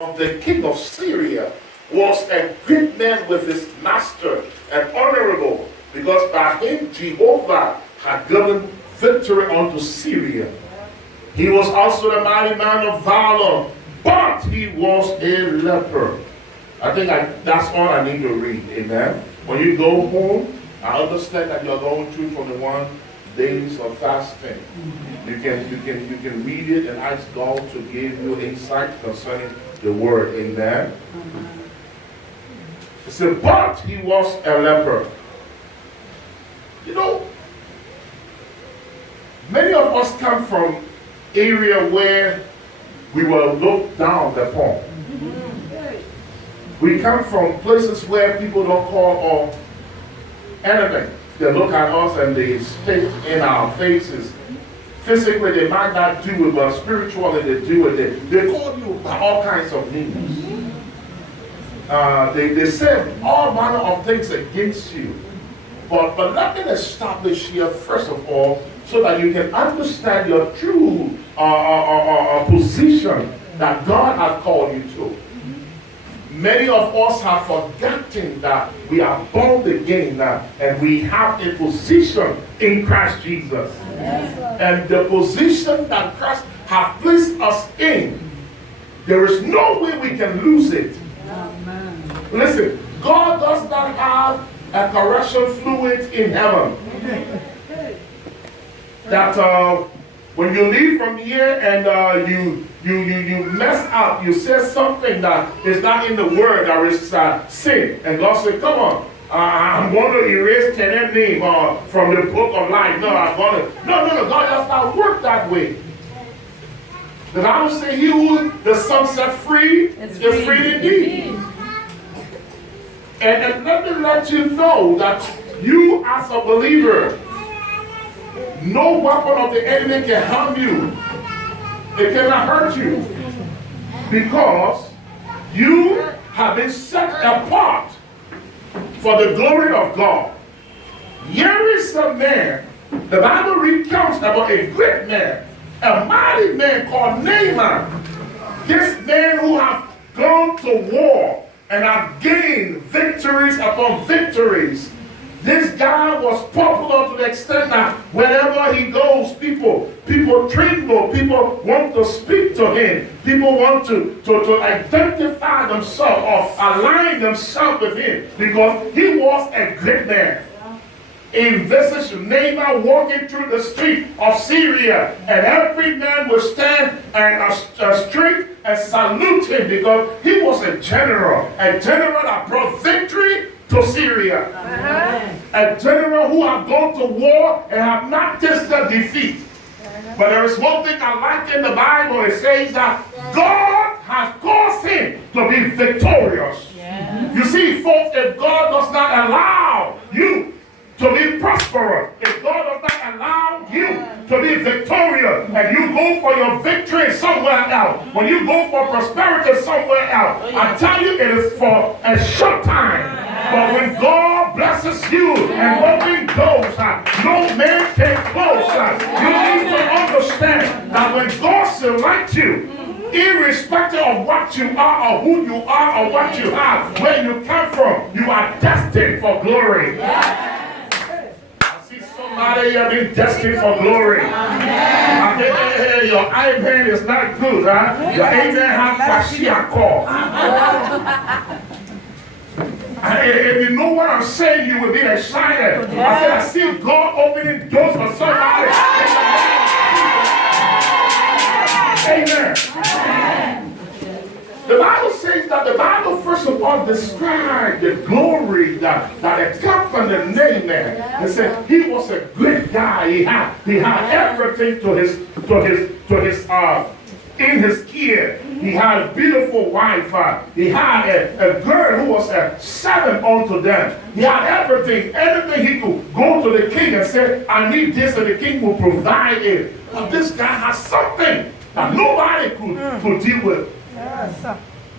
of the king of Syria was a great man with his master and honorable, because by him Jehovah had given victory unto Syria. He was also a mighty man of valor, but he was a leper. I think that's all I need to read. Amen. When you go home, I understand that you're going through 21 days of fasting. You can read it and ask God to give you insight concerning the word. Amen. It said, but he was a leper. You know, many of us come from area where we were looked down upon. We come from places where people don't call us anything. They look at us and they spit in our faces. Physically, they might not do it, but spiritually, they do it. They call you by all kinds of names. They say all manner of things against you. But let me establish here, first of all, so that you can understand your true position that God has called you to. Many of us have forgotten that we are born again and we have a position in Christ Jesus. Yes. And the position that Christ has placed us in, there is no way we can lose it. Amen. Listen, God does not have a correction fluid in heaven. That when you leave from here and you mess up, you say something that is not in the word, that is sin. And God said, come on, I'm going to erase Tenet's name from the book of life. No, I'm going to. No, God does not work that way. The Bible says, he who the Son set free is free indeed. And let me let you know that you as a believer, no weapon of the enemy can harm you. It cannot hurt you. Because you have been set apart for the glory of God. Here is a man, the Bible recounts about a great man, a mighty man called Naaman. This man who has gone to war and have gained victories upon victories. This guy was popular to the extent that wherever he goes, people tremble, people want to speak to him, people want to identify themselves or align themselves with him because he was a great man. Envisage Naaman walking through the street of Syria, and every man will stand and straight and salute him because he was a general that brought victory to Syria. A general who have gone to war and have not tasted defeat. But there is one thing I like in the Bible. It says that God has caused him to be victorious. You see, folks, if God does not allow you to be prosperous, if God does not allow you to be victorious, and you go for your victory somewhere else, when you go for prosperity somewhere else, I tell you it is for a short time. But when God blesses you and open doors, no man can close. You need to understand that when God selects you, irrespective of what you are or who you are or what you have, where you come from, you are destined for glory. Somebody have been destined for glory. Amen. Your amen is not good, huh? Your amen has kwashiako. If you know what I'm saying, you will be excited. I see God opening doors for somebody. Amen. The Bible says that the Bible first of all described the glory that accompanied Naaman. It said he was a great guy. He had everything to his in his care. He had a beautiful wife. He had a girl who was a servant unto them. He had everything. Anything he could go to the king and say, I need this, and the king will provide it. But this guy has something that nobody could deal with.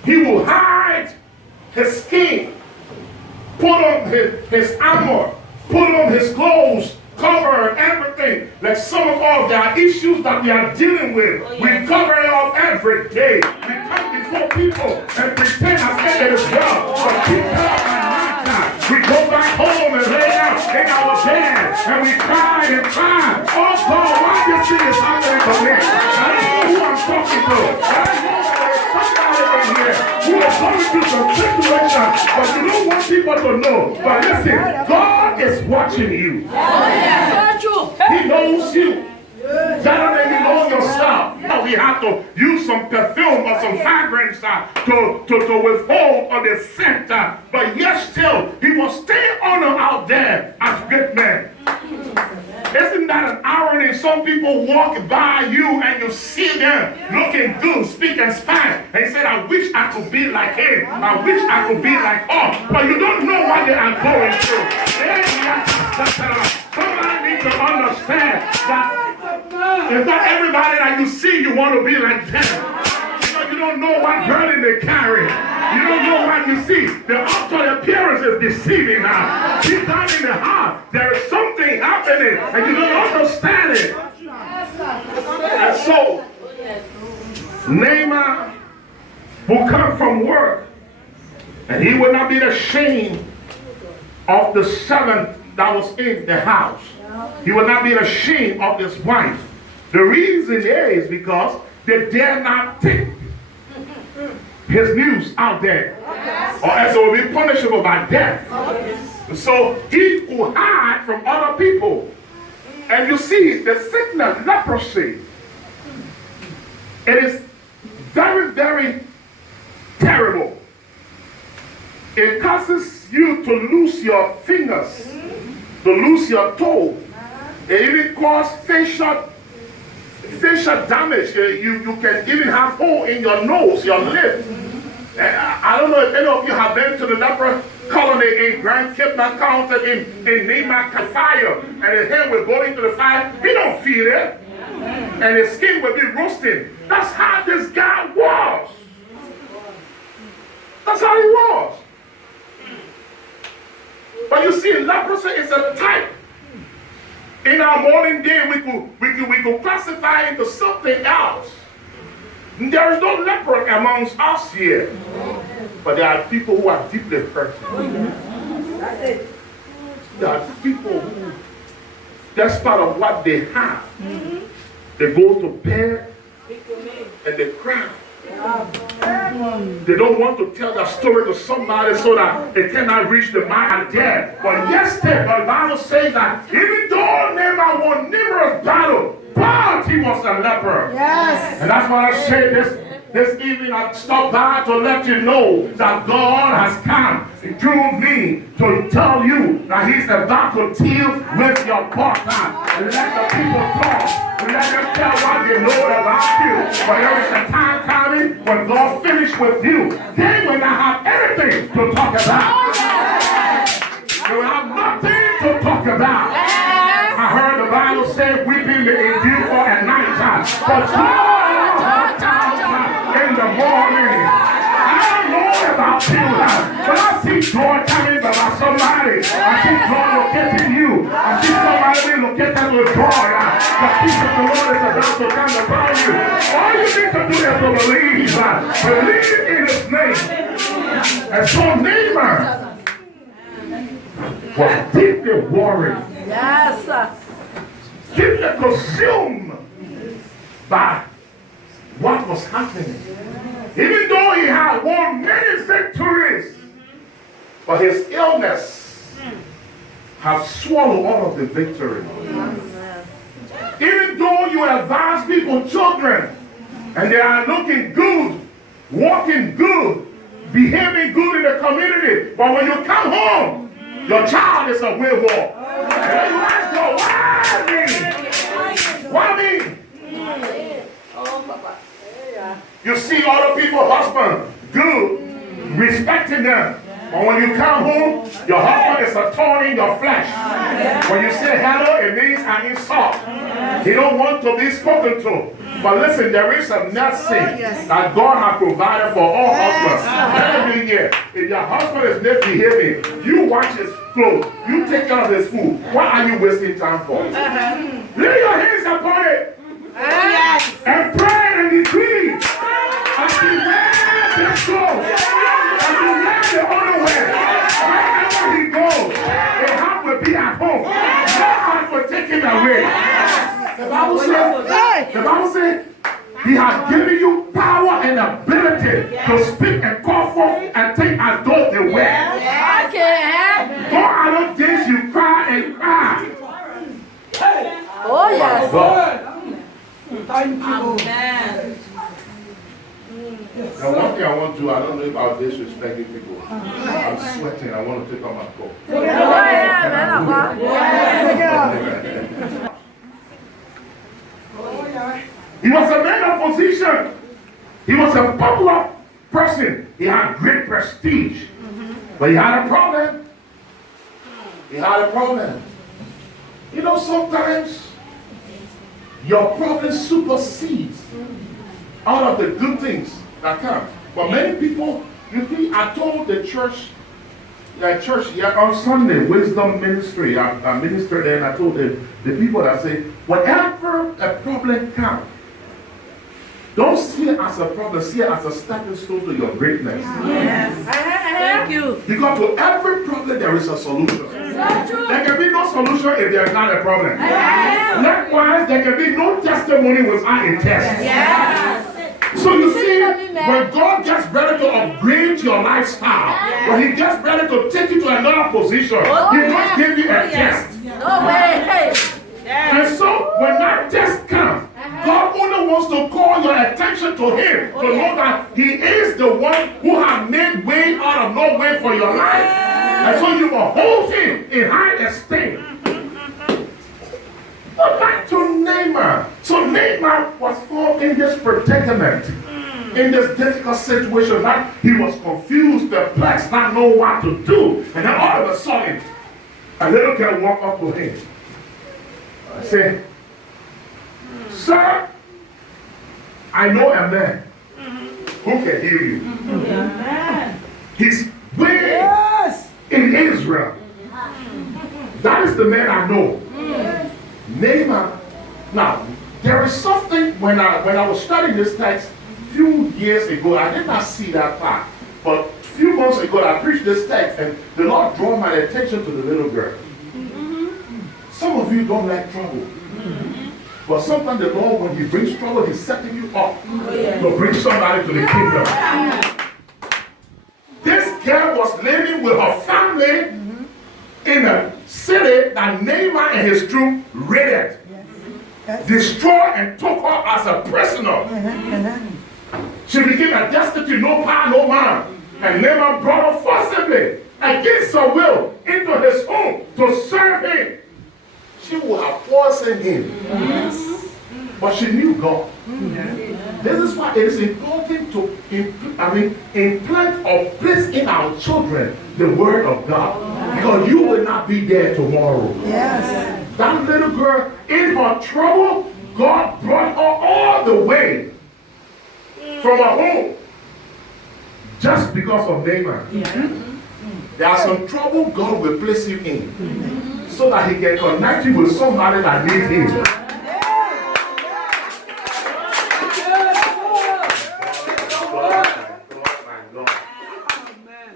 He will hide his skin, put on his armor, put on his clothes, cover everything. Like some of us, there are issues that we are dealing with. We cover it up every day. We come before people and pretend as if it is well. But keep up at night time. We go back home and lay down in our bed and we cry and cry. Oh God, why this thing is happening to me? I don't know who I'm talking to. I know there's somebody in here who is going through some situation, but you don't want people to know. But listen, God is watching you. He knows you better than you know yourself. We have to use some perfume or some fragrance to withhold on the scent. But yet still, he will stay honor out there as great men. Isn't that an irony? Some people walk by you and you see them looking good, speaking Spanish, and you said, I wish I could be like him. I wish I could be like her. But you don't know what they are going through. Somebody needs to understand that it's not everybody that you see you want to be like them. You don't know what burden they carry. You don't know what you see. The outer appearance is deceiving now. Deep down in the heart, there is something happening, and you don't understand it. And so, Naaman will come from work, and he will not be ashamed of the servant that was in the house. He will not be ashamed of his wife. The reason is because they dare not take his news out there, or else it will be punishable by death. So he will hide from other people. And you see, the sickness, leprosy, it is very, very terrible. It causes you to lose your fingers, to lose your toe. It even causes facial damage. You can even have hole in your nose, your lip. I don't know if any of you have been to the leper colony in Grand Cape County in Naaman fire, and his head will go into the fire. He don't feed it, and his skin will be roasting. That's how this guy was. That's how he was. But you see, leprosy is a type. In our modern day, we could classify it to something else. There is no leper amongst us here. But there are people who are deeply hurt. There are people who, despite of what they have, they go to bed and they cry. They don't want to tell that story to somebody so that it cannot reach the mind of death. But yesterday, the Bible says that even though Naaman won numerous battles, but he was a leper. Yes. And that's why I say this evening. I stopped by to let you know that God has come through me to tell you that he's about to deal with your partner. Let the people talk. Let them tell what they know about you. But there is a time coming when God finishes with you. They will not have anything to talk about. They will have nothing to talk about. I heard the Bible say weeping may endure for a night time, but joy in the morning. I don't know about you, but I see joy coming by somebody. I see joy locating you. I see somebody being located with joy. The peace of the Lord is about to come upon you. All you need to do is to believe. Believe in his name. And so Naaman was deeply worried. Yes. Deeply consumed by what was happening. Even though he had won many victories, but his illness has swallowed all of the victory. Even though you advise people, children, and they are looking good, walking good, behaving good in the community, but when you come home, your child is a wayward. And you ask God, why me? Why me? You see other people's husband, good, respecting them. But when you come home, your husband is a thorn in your flesh. When you say hello, it means an insult. He don't want to be spoken to. But listen, there is a mercy that God has provided for all husbands. here. If your husband is misbehaving, you wash his clothes, you take care of his food. What are you wasting time for? Lay your hands upon it. And pray and decree. As you wear this clothes, as you wear the underwear, wherever he goes, the heart will be at home. No heart will take him away. The Bible says, he has given you power and ability to speak and call forth and think as though they were. Go out of days you cry and cry. Oh yes. Thank you. Amen. Now one thing I want to do, I don't know if I'm disrespecting people. I'm sweating, I want to take off my coat. He was a man of position. He was a popular person. He had great prestige. But he had a problem. He had a problem. You know, sometimes your problem supersedes out of the good things that come. But many people, you see, I told the church, on Sunday, Wisdom Ministry, I ministered there and I told the people that say, whenever a problem comes, don't see it as a problem, see it as a stepping stone to your greatness. Yes. Thank you. Because to every problem there is a solution. There can be no solution if there is not a problem. Likewise, there can be no testimony without a test. Yes. So you see, when God gets ready to upgrade your lifestyle, when he gets ready to take you to another position, he must give you a test. No way. And so when that test comes, God only wants to call your attention to him to know that he is the one who has made way out of no way for your life. And so you will hold him in high esteem. But back to Naaman. So Naaman was caught in this predicament, in this difficult situation that he was confused, perplexed, not know what to do. And then all of a sudden, a little girl walked up to him. I said, sir, I know a man who can heal you. He's way in Israel. That is the man I know. Naaman. Now, there is something when I was studying this text a few years ago, I did not see that part. But a few months ago, I preached this text and the Lord drew my attention to the little girl. Some of you don't like trouble. But sometimes the Lord, when he brings trouble, he's setting you up to bring somebody to the kingdom. This girl was living with her family in a city that Naaman and his troop raided, destroyed, and took her as a prisoner. She became a destitute, no power, no man. And Naaman brought her forcibly, against her will, into his home to serve him. She would have poisoned him. But she knew God. This is why it is important to implant or place in our children the word of God. Because you will not be there tomorrow. That little girl, in her trouble, God brought her all the way from her home. Just because of Naaman. There are some trouble God will place you in. So that he can connect you with somebody that needs him.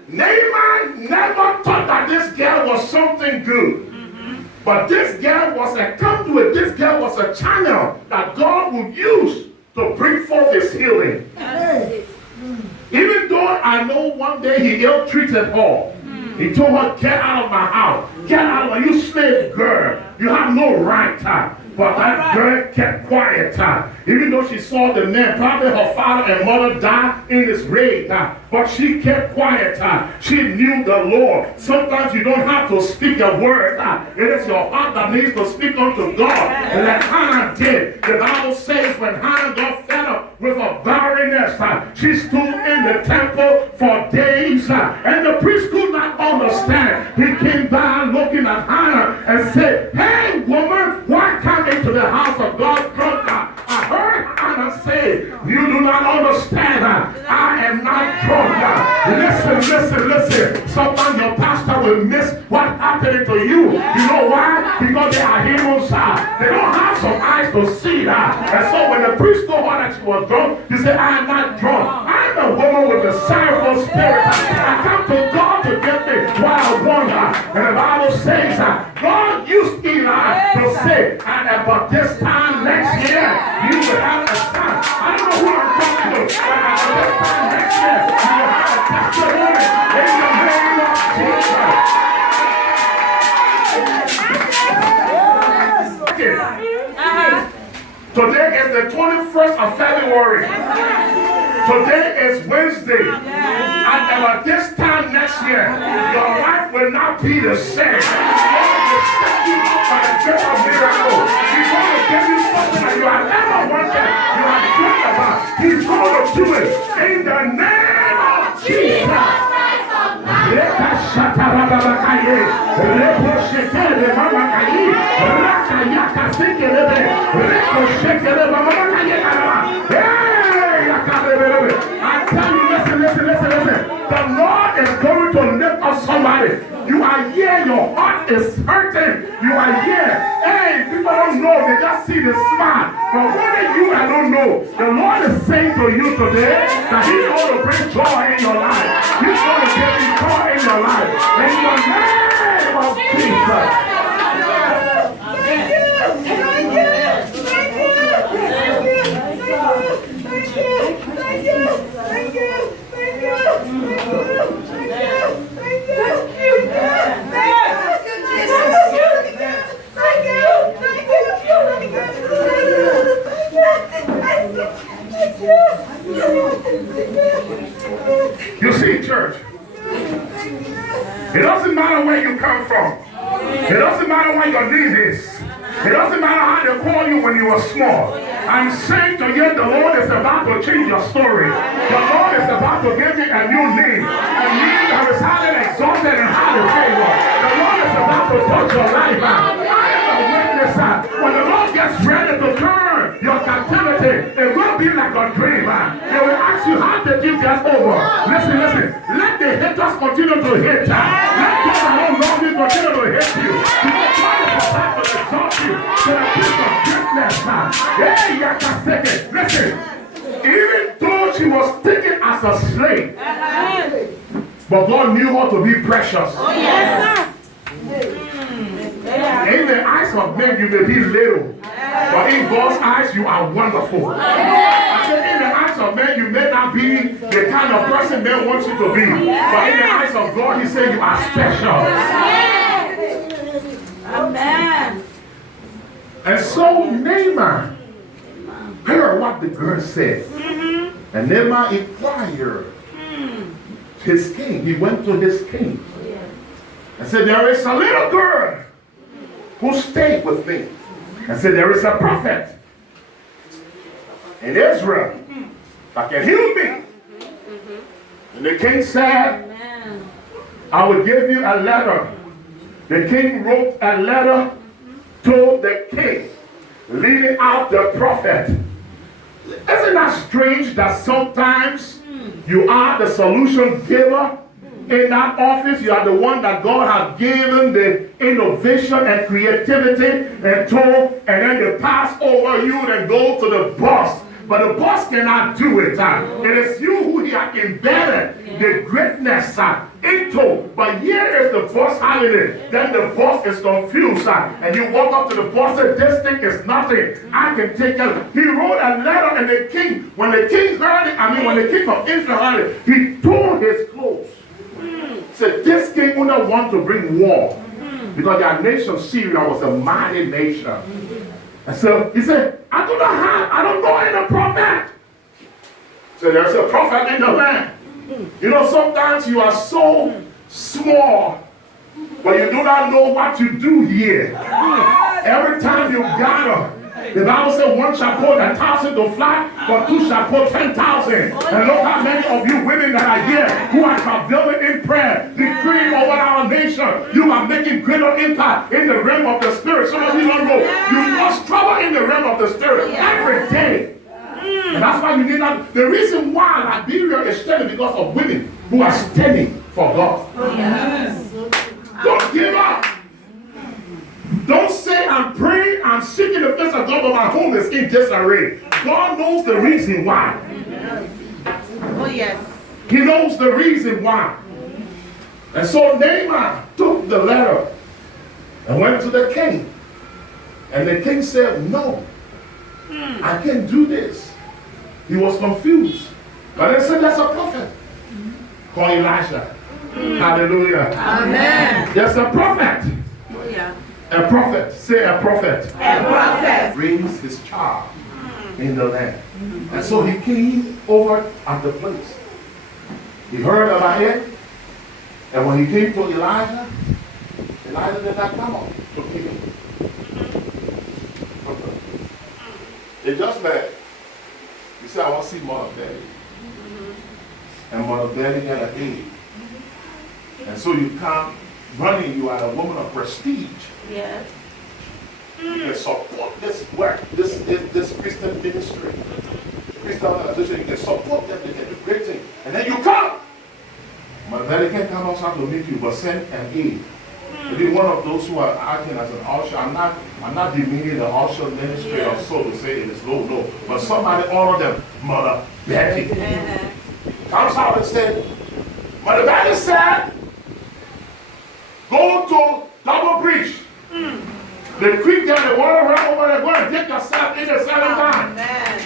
Naaman never thought that this girl was something good. But this girl was a conduit, this girl was a channel that God would use to bring forth his healing. Even though I know one day he ill-treated her. He told her, get out of my house. Get out of my, you slave girl. You have no right. But that girl kept quiet. Even though she saw the man, probably her father and mother died in this raid. But she kept quiet. She knew the Lord. Sometimes you don't have to speak a word. It is your heart that needs to speak unto God. And like Hannah did. The Bible says when Hannah got fed up with her barrenness, she stood in the temple for days. And the priest could not understand. He came by looking at Hannah and said, hey woman, why come into the house of God drunk? I heard Hannah say, you do not understand. I am not drunk. Listen. Sometimes your pastor will miss what happened to you. You know why? Because they are humans. They don't have some eyes to see that. And so when the priest told her that she was drunk, he said, I am not drunk. I'm a woman with a sorrowful spirit. I come to God to get me while I want her. And the Bible says that God used Eli to say, and about this time next year, you will have a son. I don't know who I'm talking to, but at this time next year, you will have a testimony in the name of Jesus. Today is the 21st of February. Today is Wednesday. And about this time next year, your life will not be the same. God will set you up by the gift of miracle. He's going to give you something that you have never wanted, you have dreamed about. He's going to do it in the name of Jesus. I tell you, listen. The Lord is going to lift up somebody. You are here, your heart is hurting. You are here. Hey, people don't know, they just see the smile. But only you, I don't know. The Lord is saying to you today that He's going to bring joy in your life. He's going to give you joy in your life. In the name of Jesus. You see, church, it doesn't matter where you come from. It doesn't matter what your need is. It doesn't matter how they call you when you were small. I'm saying to you, the Lord is about to change your story. The Lord is about to give you a new name. A name that is highly exalted and highly favored. The Lord is about to touch your life. I am a witness. When the Lord gets ready to turn your captivity, it will be like a dream. They will ask you, how did you get over? Listen. Let the haters continue to hate. Let those that don't love you continue to hate you. Because God is about to exalt you to the place of greatness. Hey, Yakaseke. Listen, even though she was taken as a slave, but God knew her to be precious. Oh, yes, In the eyes of men, you may be little, but in God's eyes, you are wonderful. I said, in the eyes of men, you may not be the kind of person men want you to be, but in the eyes of God, He said you are special. Amen. And so Naaman heard what the girl said, and Naaman inquired his king. He went to his king and said, there is a little girl who stayed with me. And said, there is a prophet in Israel that can heal me. And the king said, I will give you a letter. The king wrote a letter to the king, leading out the prophet. Isn't that strange that sometimes you are the solution giver in that office? You are the one that God has given the innovation and creativity and tool, and then they pass over you and go to the boss. But the boss cannot do it. It is you who He has embedded the greatness into. But here is the boss having it. Then the boss is confused. And you walk up to the boss and this thing is nothing. I can take it. He wrote a letter, and the king, when the king heard it, when the king of Israel heard it, he tore his clothes. Said, this king would not want to bring war. Because their nation, Syria, was a mighty nation. And so he said, I don't know any prophet. So there's a prophet in the land. You know, sometimes you are so small, but you do not know what you do here. Every time you gather, the Bible said one shall put 1,000 to fly, but two shall put 10,000. And look how many of you women that are here who are travailing in prayer, decreeing over our nation. You are making greater impact in the realm of the spirit. Some of you don't know. You cause trouble in the realm of the spirit every day. And that's why you need not. The reason why Liberia is standing because of women who are standing for God. Don't give up. Don't say I'm praying, I'm seeking the face of God, but my home is in disarray. God knows the reason why. Oh, yes. He knows the reason why. And so Naaman took the letter and went to the king. And the king said, no, I can't do this. He was confused. But they said, there's a prophet called Elijah. Hallelujah. Amen. There's a prophet. Oh, yeah. A prophet. Say a prophet. A prophet. Raised his child in the land. And so he came over at the place. He heard about it. And when he came to Elijah, Elijah did not come up to meet him. They just met. He said, I want to see Mother Betty. And Mother Betty had an aide. And so you come running, you are a woman of prestige. Yes. You can support this work, this Christian ministry, Christian organization. You can support them, they can do great things. And then you come. Mother Betty can't come outside to meet you, but send an aide. Maybe one of those who are acting as an usher. I'm not demeaning the usher ministry or so to say it is low, no. But somebody honor them, Mother Betty. Comes out and said, Mother Betty said, go to Double Bridge. The creek there, the water run over there, go and dip yourself in the 7 times. Amen.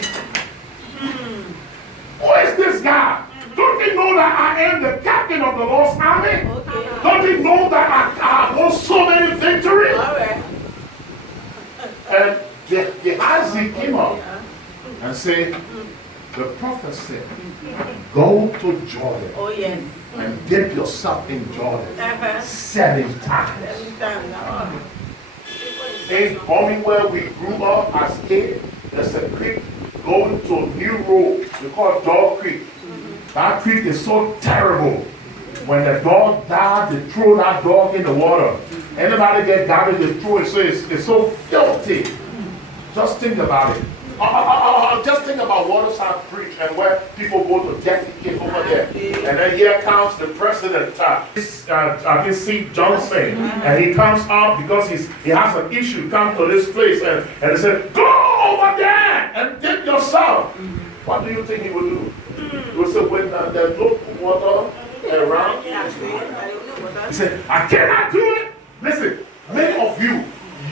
Who is this guy? Don't they know that I am the captain of the Lord's army? Okay. Don't they know that I have won so many victories? All right. And Gehazi came up and said, the prophet said, go to Jordan Oh, yes. and dip yourself in Jordan 7 times. Every time now. In Birmingham, we grew up as kids. There's a creek going to New Road. We call it Dog Creek. That creek is so terrible. When the dog died, they throw that dog in the water. Anybody get garbage, they throw it. So it's so filthy. Just think about it. Just think about Waterside Bridge and where people go to defecate over there. And then here comes the president, I can see Johnson, and he comes up because he has an issue, come to this place, and they said, go over there and dip yourself. What do you think he will do? He will say, when there's no water around, he said, I cannot do it. Listen, many of you,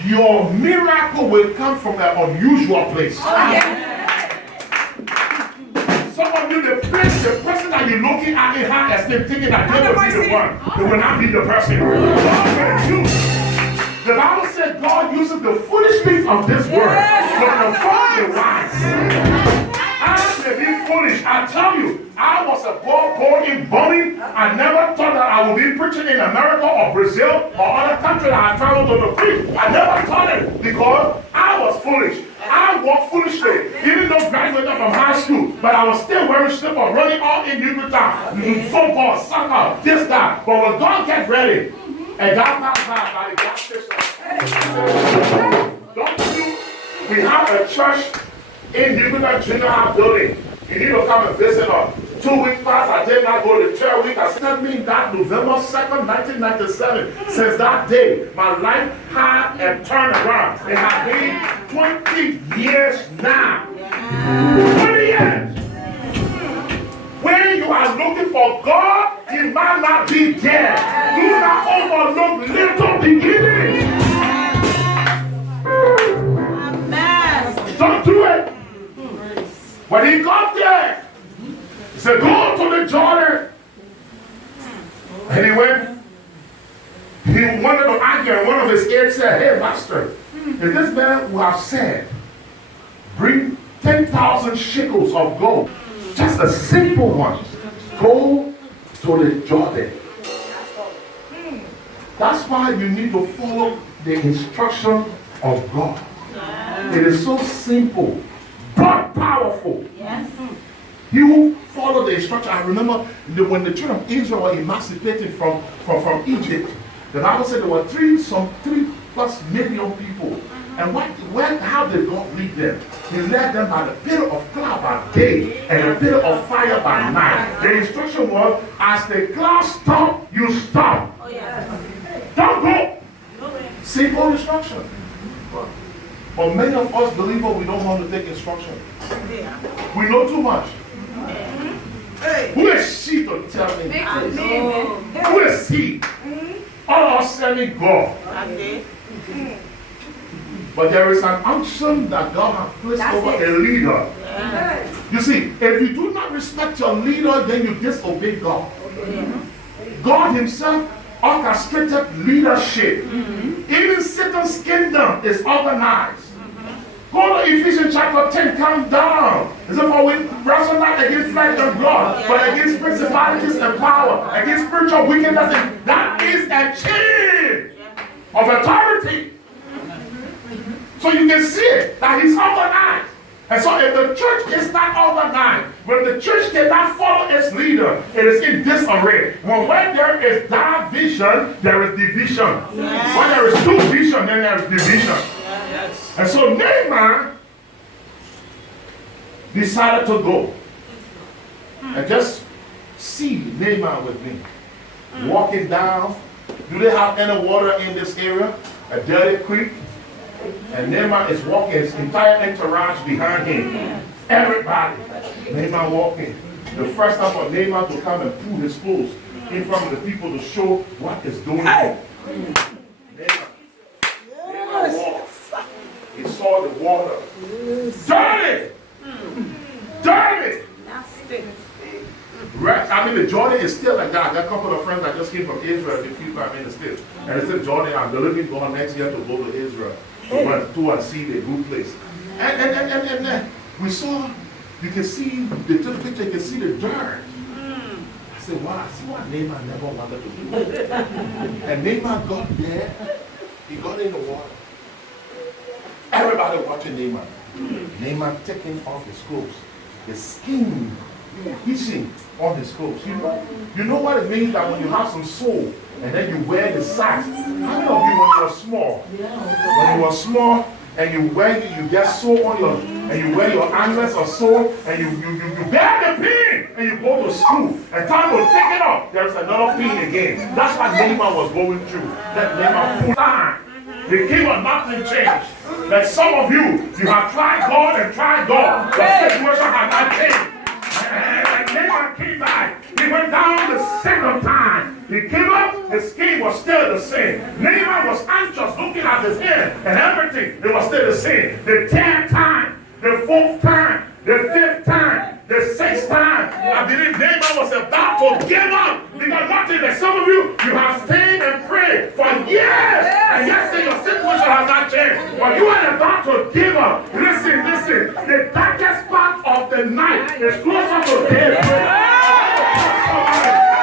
your miracle will come from an unusual place. Some of you, the person that you're looking at in high esteem, thinking that they will be the one, they will not be the person. God will use. The Bible said God uses the foolish things of this world to confirm the wise. I may be foolish. I tell you, I was a born in Bonnie. I never thought that I would be preaching in America or Brazil or other countries that I traveled to the preach. I never thought it because I was foolish. I walked foolishly, even though graduated from high school, but I was still wearing slipper, running all in New Town, football, soccer, this, that. But when God gets ready, and God passed by the gas station, don't you? We have a church in New Junior High building. You need to come and visit us. 2 weeks past, I did not go. The 3rd week, I sent me that November 2nd, 1997. Since that day, my life had a turnaround. It has been 20 years now. 20 years. When you are looking for God, He might not be there. Do not overlook little beginnings. Don't do it. When he got there, he said, go to the Jordan. And he went. He wanted to argue, and one of his aides said, hey, master, if this man would have said, bring 10,000 shekels of gold, just a simple one, go to the Jordan. That's why you need to follow the instruction of God. It is so simple, but powerful. Yes. You follow the instruction. I remember when the children of Israel were emancipating from Egypt, the Bible said there were 3+ million people. And how did God lead them? He led them by the pillar of cloud by day and the pillar of fire by night. The instruction was, as the cloud stop, you stop. Oh, yes. Don't go. No way. Simple instruction. But many of us believers, we don't want to take instruction. Yeah. We know too much. Hey. Who is she to tell me? I know. Who is he? All of serving God. That's it. But there is an unction that God has placed over a leader. Yeah. You see, if you do not respect your leader, then you disobey God. God himself orchestrated leadership. Even Satan's kingdom is organized. Go to Ephesians chapter 10, come down. It says, for we wrestle not against flesh and blood, but against principalities and power, against spiritual wickedness. That is a chain of authority. So you can see it, that he's organized. And so if the church is not organized, when the church cannot follow its leader, it is in disarray. When there is division, there is division. When there is two vision, then there is division. And so Naaman decided to go. And just see Naaman with me. Walking down. Do they have any water in this area? A dirty creek? And Naaman is walking, his entire entourage behind him. Everybody. Naaman walking. The first time for Naaman to come and pull his clothes in front of the people to show what is going on. Naaman walked. He saw the water. Dirty! Dirty! Right? I mean, the Jordan is still like that. I got a couple of friends that just came from Israel a few times in the States. And they said, Jordan, I'm believing God next year to go to Israel. To and see the good place. And we saw, you can see, they took a picture, you can see the dirt. I said, wow, see what Naaman never wanted to do. And Naaman got there, he got in the water. Everybody watching Naaman. Naaman taking off his clothes. The skin hissing on his clothes. You know what it means that when you have some soul and then you wear the sack. How many of you when you were small? When you were small and you wear it, you get soul on your, and you wear your anklets or soul and you bear the pin and you go to school and time to take it off. There's another pin again. That's what Naaman was going through. That Naaman full time. The king of nothing changed. Like some of you have tried God and tried God. The situation has not changed. And Naaman came back. He went down the second time. He came up, his skin was still the same. Naaman was anxious looking at his hair and everything. It was still the same. The 10th time, the 4th time, the 5th time, the 6th time. I believe Naaman was about to give up. Because nothing like some of you have stayed and prayed for years. And yet say your situation has not changed. But you are about to give up. Listen. The darkest part of the night is closer to death.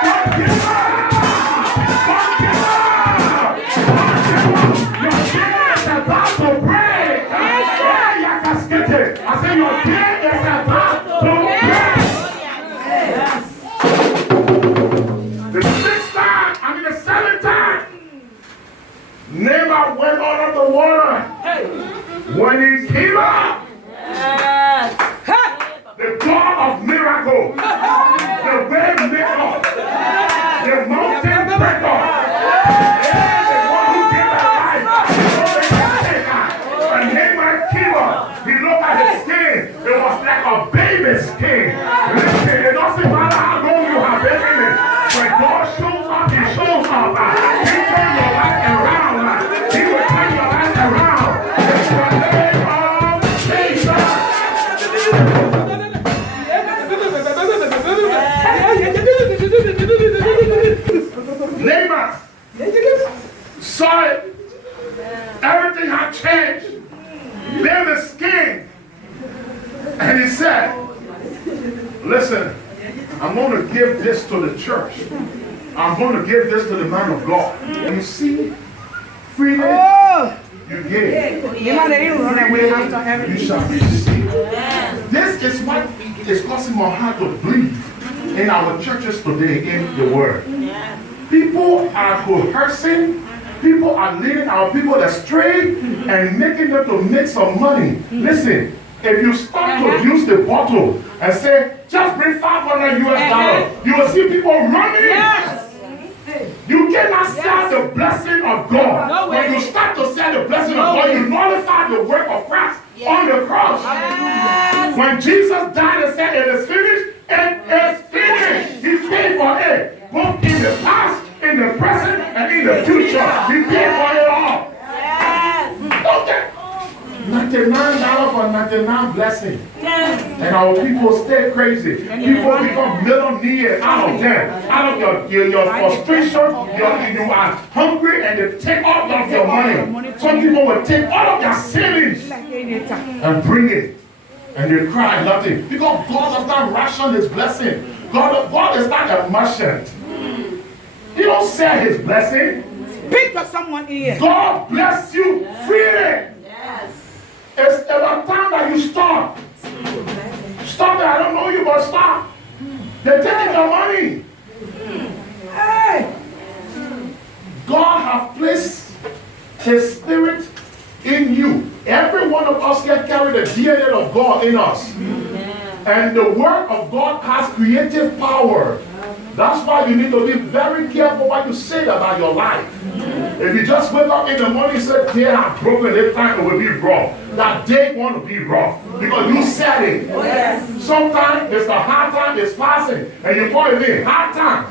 Don't give up. Don't give up. Your day is about to break. I say your day is about to break. The 6th time, the 7th time, Naaman went out of the water. When he came up, the God of miracle, the way maker, the mountain breaker, the one who gave us life, and Naaman came up. He looked at his skin. It was like a baby's skin. Listen, it doesn't matter how long you have been in it. When God shows up, he shows up. He turns your life around. He will turn your life around. It's the name of Jesus. Naaman saw it. Everything had changed. Then the skin. And he said, listen, I'm going to give this to the church. I'm going to give this to the man of God. And you see, freely you gave. Freely you shall receive. This is what is causing my heart to bleed in our churches today in the world. People are coercing. People are leading our people astray and making them to make some money. Listen, If you start to use the bottle and say, just bring $500 US, you will see people running. Yes. You cannot sell the blessing of God. No way. When you start to sell the blessing of God, you nullify the work of Christ on the cross. Yes. When Jesus died and said, it is finished, it is finished. He paid for it, both in the past, in the present, and in the future. He paid for it all. Yes. Okay. $99 for 99 blessing. Yes. And our people stay crazy. People become millionaires out of them. Out of your frustration, you are hungry and they take all of your money. Some people will take all of their savings and bring it. And they cry nothing. Because God does not ration his blessing. God is not a merchant. He don't sell his blessing. Speak to someone here. God bless you freely. It's about time that you stop. Stop it. I don't know you, but stop. They're taking your money. Hey. God has placed his spirit in you. Every one of us can carry the DNA of God in us. And the word of God has creative power. That's why you need to be very careful what you say about your life. If you just wake up in the morning and say, "Day I'm broken, this time it will be rough." That day won't be rough because you said it. Oh, yes. Sometimes it's the hard time is passing, and you call it in hard time.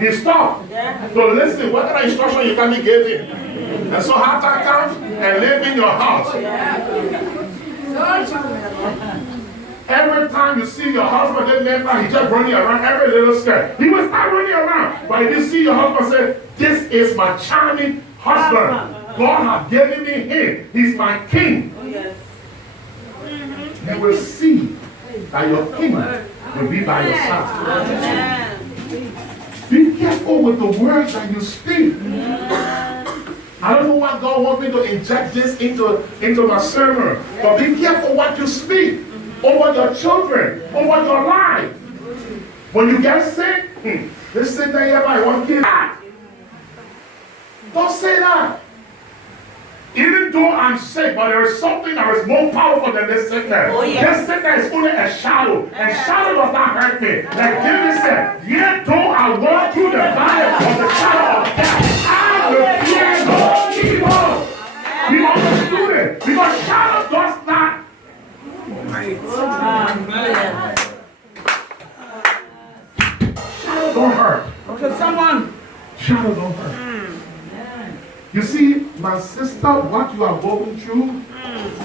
He stopped. So listen, what kind of instruction you can be given? And so hard time comes and live in your house. Every time you see your husband get naked, he's just running around every little step. He will start running around. But if you see your husband say, "This is my charming husband. God has given me him. He's my king." You will see that your king will be by your side. Be careful with the words that you speak. I don't know why God wants me to inject this into my sermon. But be careful what you speak over your children, over your life. When you get sick, this sick that everybody wants to kill. Don't say that. Even though I'm sick, but there is something that is more powerful than this sickness. Oh, yes. This sickness is only a shadow, and shadow does not hurt me. Like David said, "Yet though I walk through the valley of the shadow of death, I will fear no evil." We understood it because shadow does not. Shadow don't hurt. Okay, someone. Shadow don't hurt. You see, my sister, what you are going through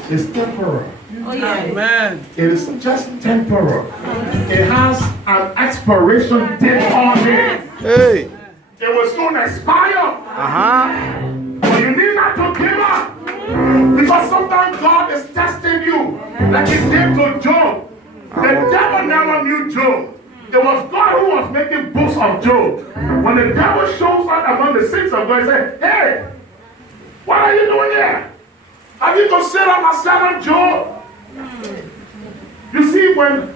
is temporal. Amen. It is just temporal. It has an expiration date on it. Hey. It will soon expire. But you need not to give up. Because sometimes God is testing you. Like he did to Job. The devil never knew Job. It was God who was making books of Job. When the devil shows up among the saints of God, he said, "Hey, what are you doing here? Have you considered my servant Job?" You see, when